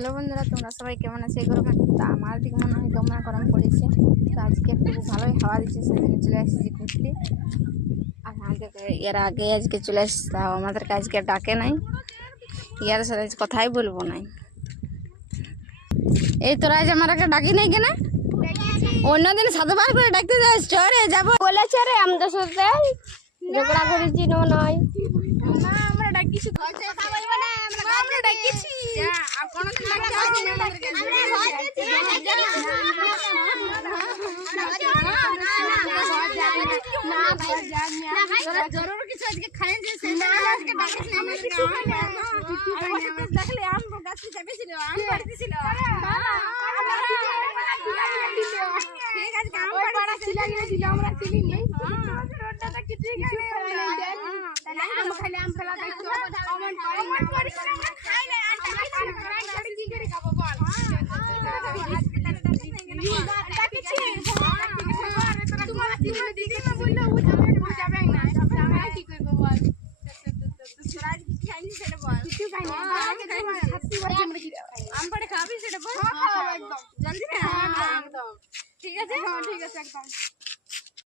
Hello বন্ধুরা, তোমরা সবাই কেমন আছো? এই গরমে তা আমার দিকে মনে হয় তোমরা গরম পড়েছে। তো আজকে একটু ভালোই হাওয়া দিচ্ছে, সেদিন চলে এসেছি ঘুরতে। আর এর আগে আজকে চলে এসেছি, তাও আমাদেরকে আজকে ডাকে নাই। ইয়ার সাথে কথাই বলবো নাই। এই তোরা আজ আমাকে ডাকি নাই কেন? অন্যদিন 7বার করে ডাকতে যাস, চরে যাবো বলেছে রে। আমাদের সাথে ঝগড়া করেছি নয়। আমরা ডাকিছি, আমরা ডাকিছি। জরুর কিছু আজকে খাই যে আজকে ডাকিছি। আমরা কিছু দেখলে আম গাছ চেপেছিল, আম পাড়তেছিল। ঠিক আছে, আম পাড়া ছিল গিয়েছিল, আমরা চিনি নেই। রোডটা কিছু তাহলে আম খাইলে আম ফেলা দেখতো। অমন করি আমরা খাই না, আটা খাই কি করে খাবো বল? তোমার দিদি না বললো ও যাবে না, আমরা কি করবো বল? তোরা আজ কি খাইনি সেটা বল। কিছু খাইনি, আম পাড়ে খাবি সেটা বল। একদম জলদি না, একদম ঠিক আছে। হ্যাঁ ঠিক আছে একদম।